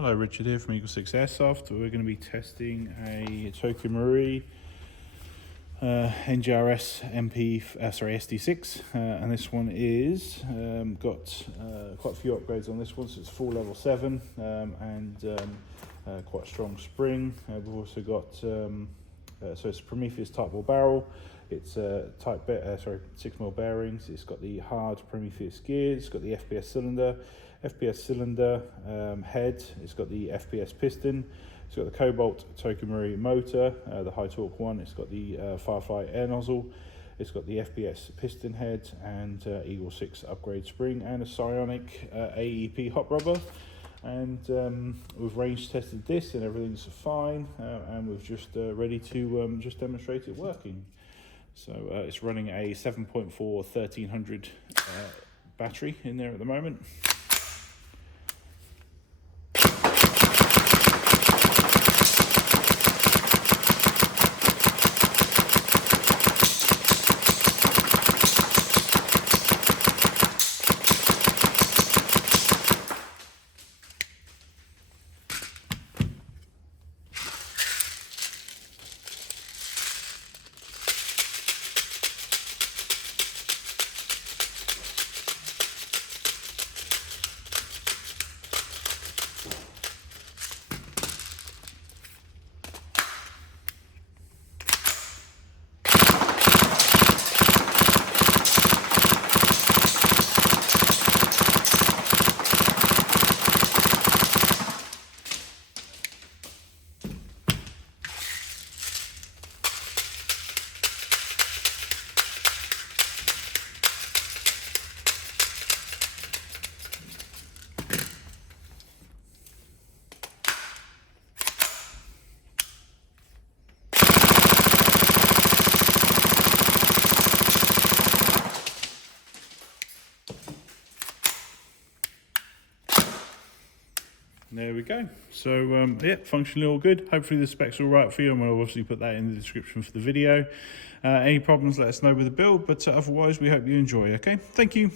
Hello, Richard here from EagleSix Airsoft. We're going to be testing a Tokyo Marui NGRS SD6, and this one is got quite a few upgrades on this one. So it's full level 7 and quite a strong spring. We've also got so it's a Prometheus tightbore barrel. It's 6mm bearings. It's got the hard Prometheus gears. It's got the FPS cylinder head. It's got the FPS piston. It's got the Cobalt Motor, the high torque one. It's got the Firefly Air nozzle. It's got the FPS piston head and EagleSix upgrade spring and a Psionic AEP Hop Rubber. And we've range tested this and everything's fine, and we've just ready to just demonstrate it working. So it's running a 7.4 1300 battery in there at the moment. There we go. So yeah, functionally all good. Hopefully the specs are all right for you, and we'll obviously put that in the description for the video. Any problems, let us know with the build, but otherwise we hope you enjoy. Okay, thank you.